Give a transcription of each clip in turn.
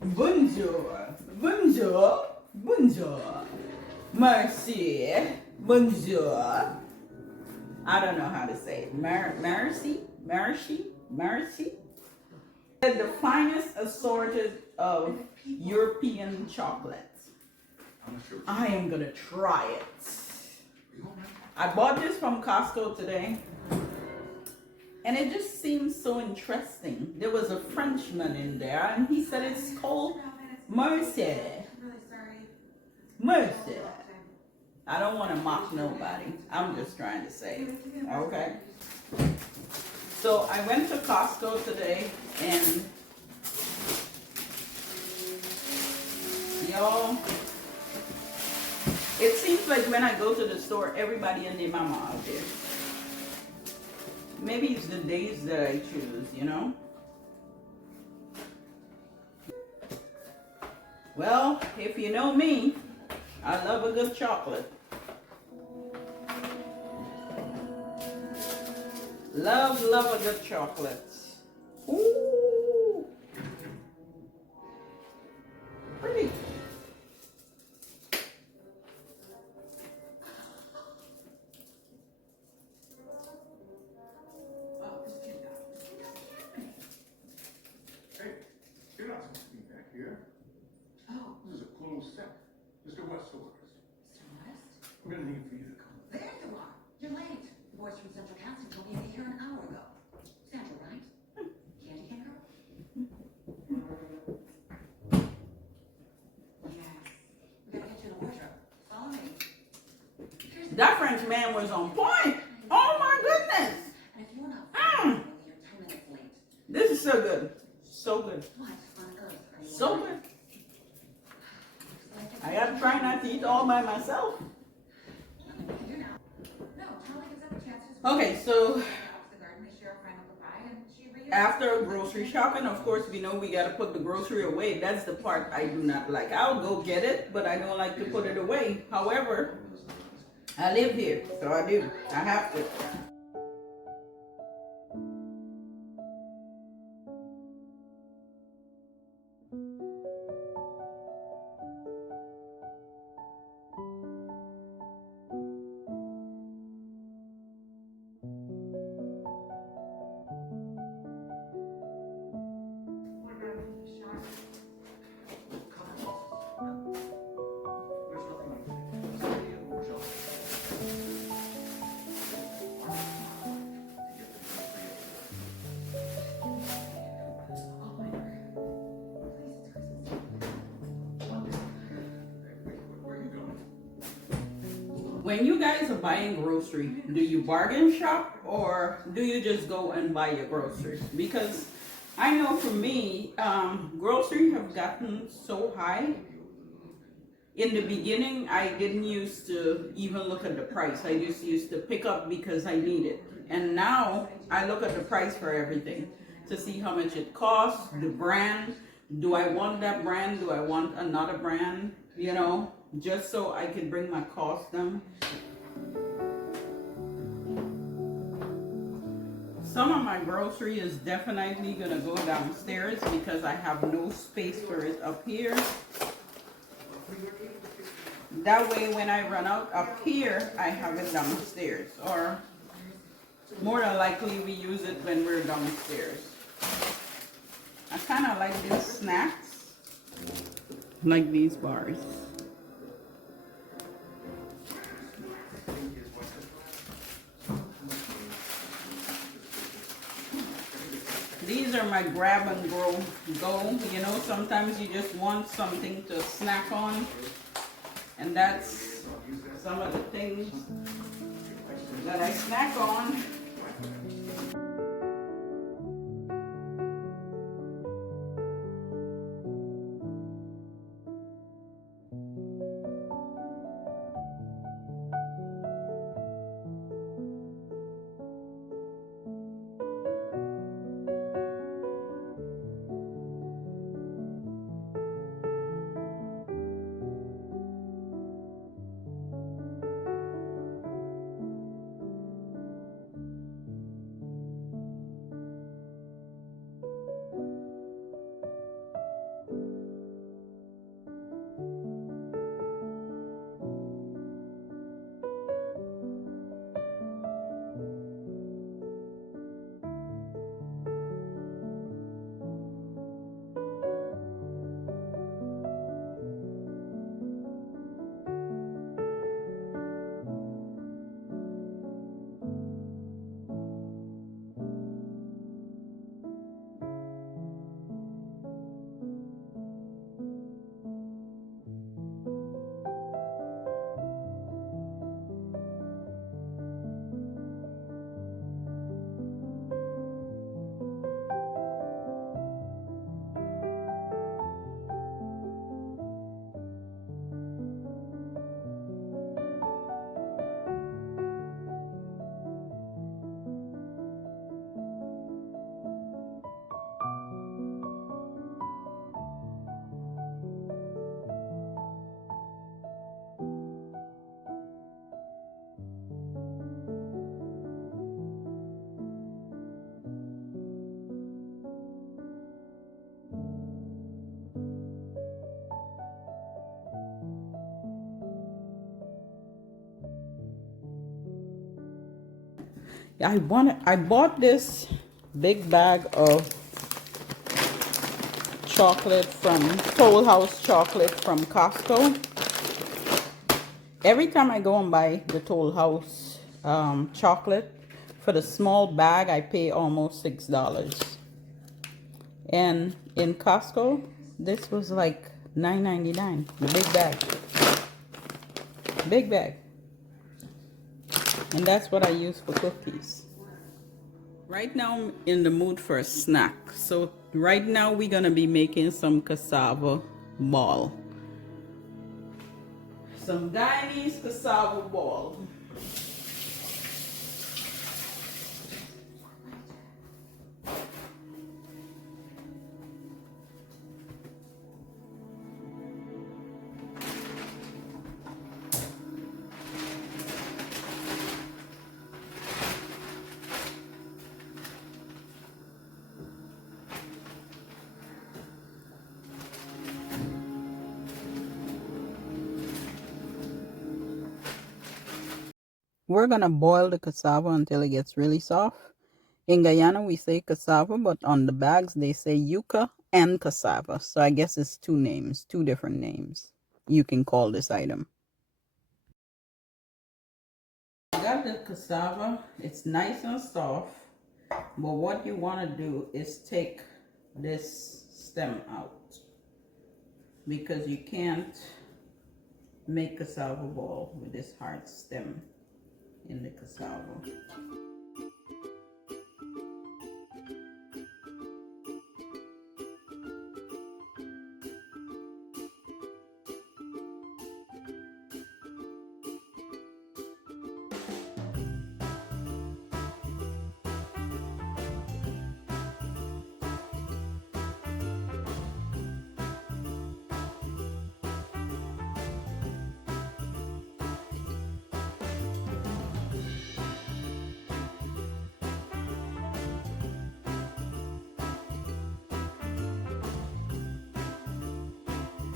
Bonjour, bonjour, bonjour. Merci, bonjour. I don't know how to say it. Mercy. The finest assorted of European chocolates. I am gonna try it. I bought this from Costco today, and it just seems so interesting. There was a Frenchman in there, and he said it's called Mercy. Mercy. I don't want to mock nobody. I'm just trying to say, okay? So I went to Costco today, and y'all, it seems like when I go to the store, everybody and their mama out there. Maybe it's the days that I choose, you know? Well, if you know me, I love a good chocolate. Love a good chocolate. Ooh. Pretty. Hey, you're not supposed to be back here. Oh. This is a closed set. Mr. West orders. Mr. West? I'm gonna need for you to come. There you are. You're late. The boys from Central Casting told me you'd be here an hour ago. Central, right? Candy cane girl? Yes. We gotta get you in the wardrobe. Follow me. That French man was on point. Oh my goodness. And if you're not following me, you're 10 minutes late. This is so good. So good. What on earth are you So good. I gotta try not to eat all by myself. Nothing we can do now. No, Charlie gives up a chance to Okay, so the garden, make sure our friend will buy, and she after grocery shopping, of course, we know we gotta put the grocery away. That's the part I do not like. I'll go get it, but I don't like to put it away. However, I live here, so I do. I have to. When you guys are buying grocery, do you bargain shop or do you just go and buy your groceries? Because I know for me, grocery have gotten so high. In the beginning, I didn't used to even look at the price. I just used to pick up because I need it. And now I look at the price for everything to see how much it costs, the brand. Do I want that brand? Do I want another brand? You know, just so I can bring my costs down. Some of my grocery is definitely gonna go downstairs because I have no space for it up here. That way when I run out up here, I have it downstairs. Or more than likely we use it when we're downstairs. I kind of like these snacks. Like these bars. These are my grab and go. You know, sometimes you just want something to snack on. And that's some of the things that I snack on. I bought this big bag of chocolate from Toll House chocolate from Costco. Every time I go and buy the Toll House chocolate, for the small bag I pay almost $6. And in Costco, this was like $9.99. The big bag. Big bag. And that's what I use for cookies. Right now I'm in the mood for a snack. So right now we're gonna be making some cassava ball. Some Guyanese cassava ball. We're gonna boil the cassava until it gets really soft. In Guyana, we say cassava, but on the bags, they say yuca and cassava. So I guess it's two names, two different names you can call this item. I got the cassava. It's nice and soft. But what you want to do is take this stem out, because you can't make cassava ball with this hard stem in the cassava.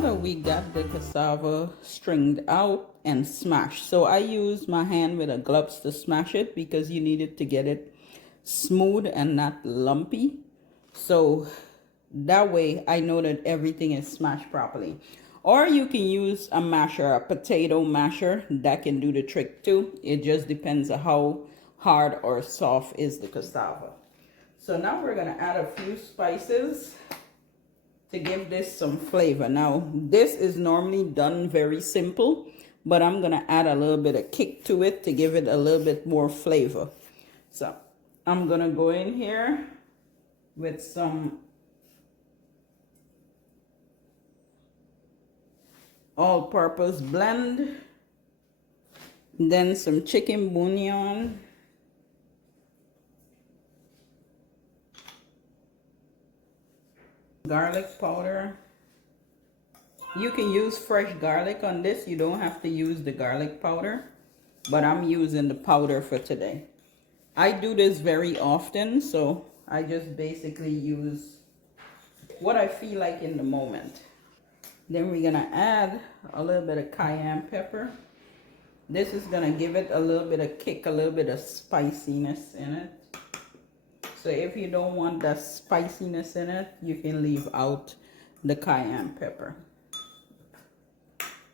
So we got the cassava stringed out and smashed. So I use my hand with a gloves to smash it because you need it to get it smooth and not lumpy. So that way I know that everything is smashed properly. Or you can use a masher, a potato masher. That can do the trick too. It just depends on how hard or soft is the cassava. So now we're gonna add a few spices to give this some flavor. Now, this is normally done very simple, but I'm gonna add a little bit of kick to it to give it a little bit more flavor. So I'm gonna go in here with some all-purpose blend, then some chicken bouillon, garlic powder. You can use fresh garlic on this. You don't have to use the garlic powder, but I'm using the powder for today. I do this very often, so I just basically use what I feel like in the moment. Then we're gonna add a little bit of cayenne pepper. This is gonna give it a little bit of kick, a little bit of spiciness in it. So if you don't want that spiciness in it, you can leave out the cayenne pepper.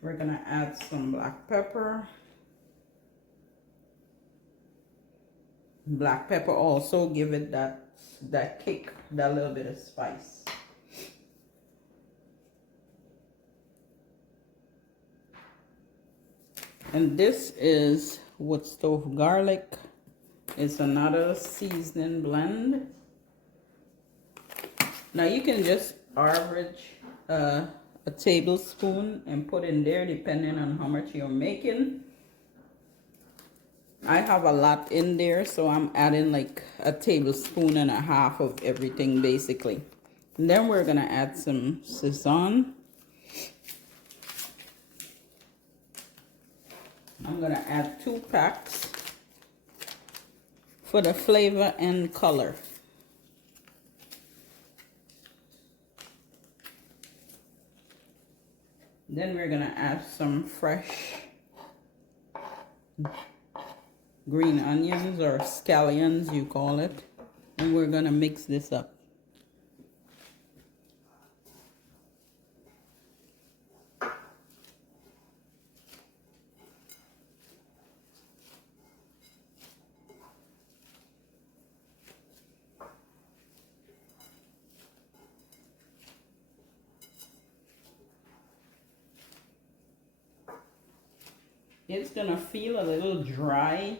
We're gonna add some black pepper. Black pepper also give it that kick, that little bit of spice. And this is wood stove garlic. It's another seasoning blend. Now you can just average a tablespoon and put in there depending on how much you're making. I have a lot in there, so I'm adding like a tablespoon and a half of everything basically. And then we're gonna add some Sazon. I'm gonna add 2 packs for the flavor and color. Then we're gonna add some fresh green onions, or scallions you call it, and we're gonna mix this up. It's gonna feel a little dry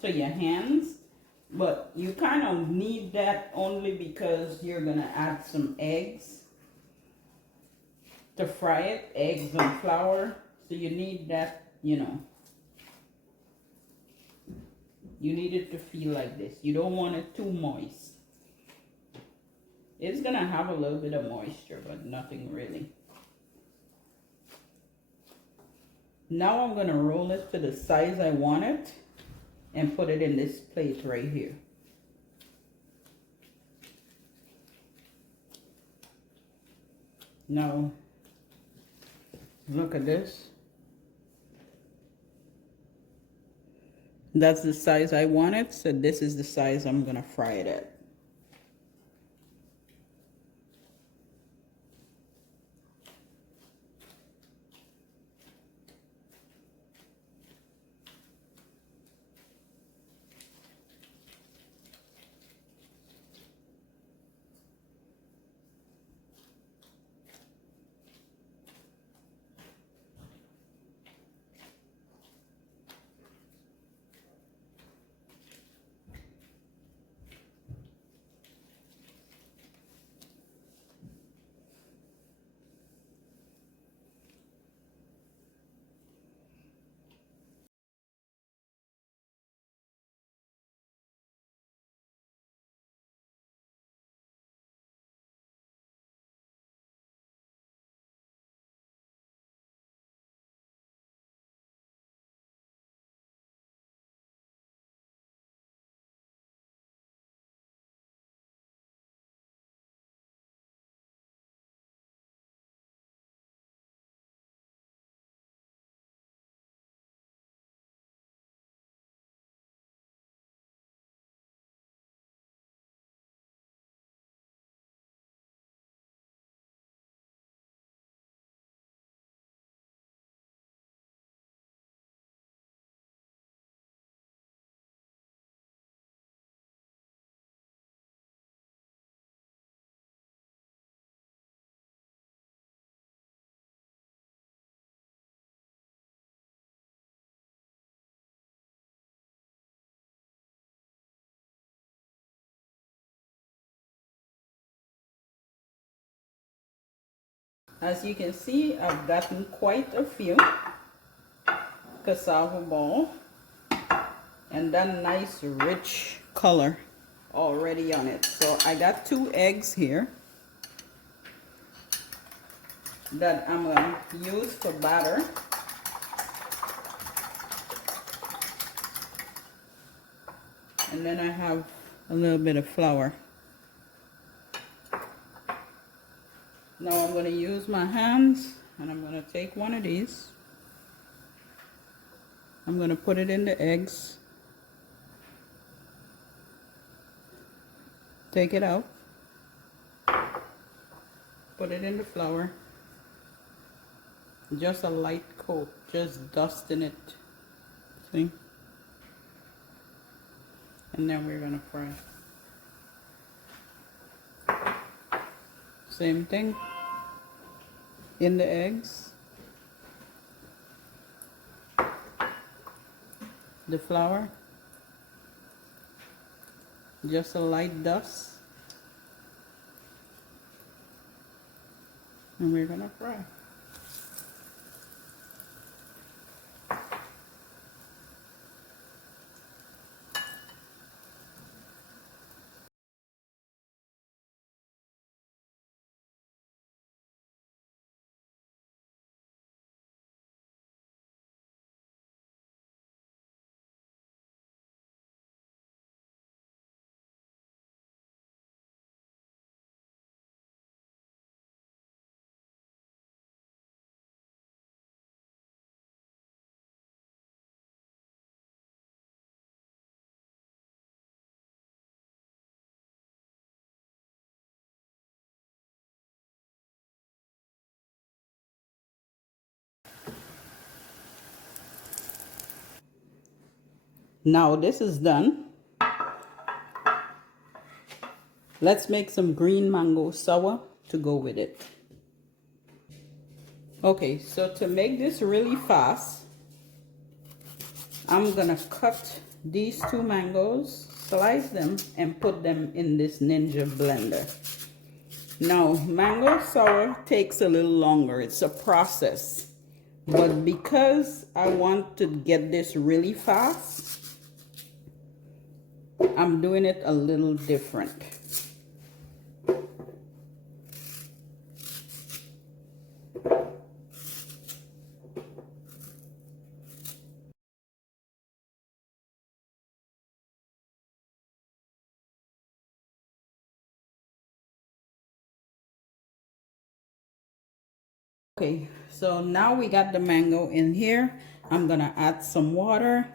to your hands, but you kind of need that only because you're gonna add some eggs to fry it, eggs and flour. So you need that, you know, you need it to feel like this. You don't want it too moist. It's gonna have a little bit of moisture, but nothing really. Now I'm gonna roll it to the size I want it and put it in this plate right here. Now, look at this. That's the size I want it, so this is the size I'm gonna fry it at. As you can see, I've gotten quite a few cassava ball, and that nice rich color already on it. So I got 2 eggs here that I'm gonna use for batter. And then I have a little bit of flour. Now I'm going to use my hands and I'm going to take one of these. I'm going to put it in the eggs. Take it out. Put it in the flour. Just a light coat, just dusting it. See? And then we're going to fry. Same thing in the eggs, the flour, just a light dust, and we're gonna fry. Now this is done. Let's make some green mango sour to go with it. Okay, so to make this really fast, I'm gonna cut these 2 mangoes, slice them, and put them in this Ninja blender. Now, mango sour takes a little longer. It's a process. But because I want to get this really fast, I'm doing it a little different. Okay, so now we got the mango in here. I'm gonna add some water.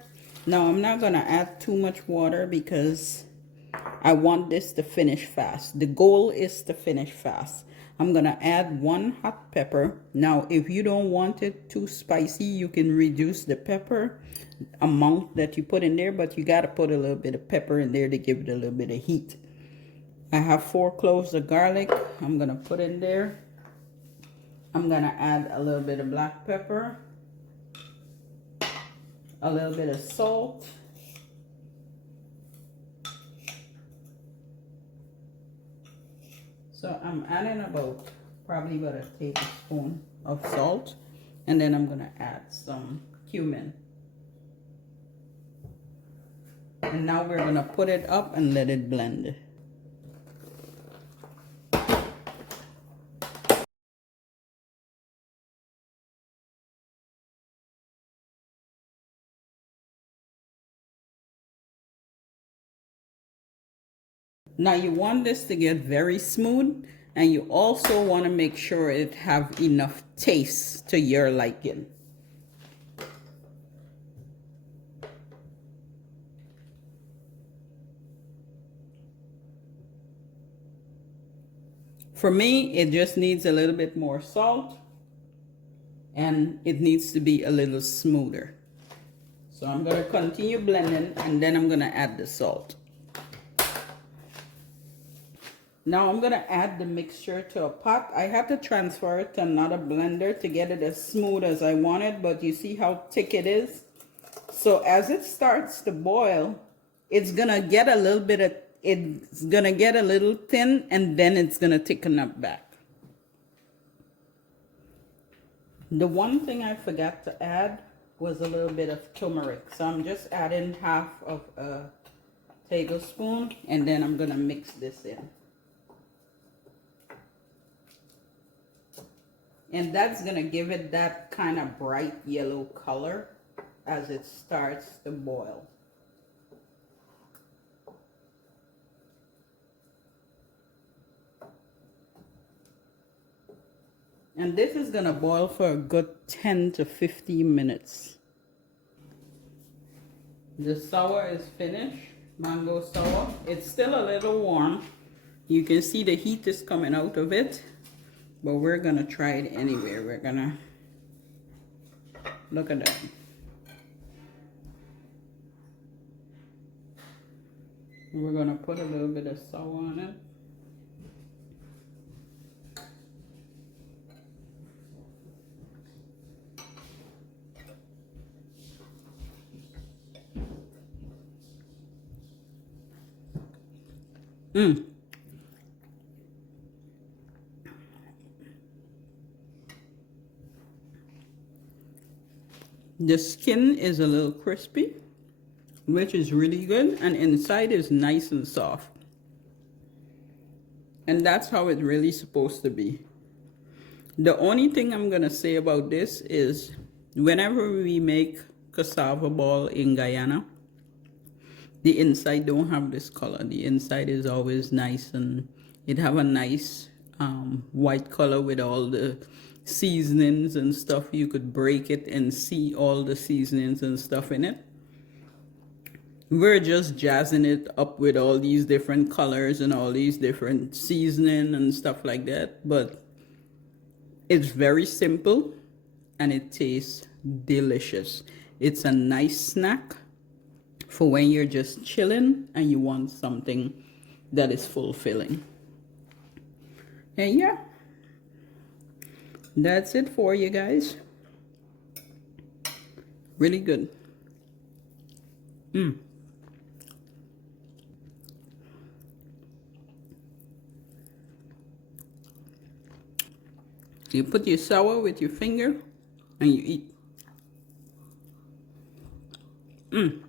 Now I'm not gonna add too much water because I want this to finish fast. The goal is to finish fast. I'm gonna add 1 hot pepper. Now if you don't want it too spicy, you can reduce the pepper amount that you put in there, but you gotta put a little bit of pepper in there to give it a little bit of heat. I have 4 cloves of garlic. I'm gonna put in there. I'm gonna add a little bit of black pepper, a little bit of salt, so I'm adding probably about a tablespoon of salt, and then I'm gonna add some cumin. And now we're gonna put it up and let it blend. Now you want this to get very smooth, and you also want to make sure it have enough taste to your liking. For me, it just needs a little bit more salt, and it needs to be a little smoother. So I'm going to continue blending, and then I'm going to add the salt. Now I'm going to add the mixture to a pot. I had to transfer it to another blender to get it as smooth as I wanted, but you see how thick it is? So as it starts to boil, it's going to get a little bit of, it's going to get a little thin, and then it's going to thicken up back. The one thing I forgot to add was a little bit of turmeric. So I'm just adding half of a tablespoon, and then I'm going to mix this in. And that's going to give it that kind of bright yellow color as it starts to boil. And this is going to boil for a good 10 to 15 minutes. The sour is finished, mango sour. It's still a little warm. You can see the heat is coming out of it. But we're going to try it anyway. We're going to look at that. We're going to put a little bit of sour on it. The skin is a little crispy, which is really good, and inside is nice and soft. And that's how it's really supposed to be. The only thing I'm gonna say about this is whenever we make cassava ball in Guyana, the inside don't have this color. The inside is always nice, and it have a nice white color with all the seasonings and stuff. You could break it and see all the seasonings and stuff in it. We're just jazzing it up with all these different colors and all these different seasoning and stuff like that, but it's very simple and it tastes delicious. It's a nice snack for when you're just chilling and you want something that is fulfilling. And yeah, that's it for you guys. Really good. You put your sour with your finger and you eat.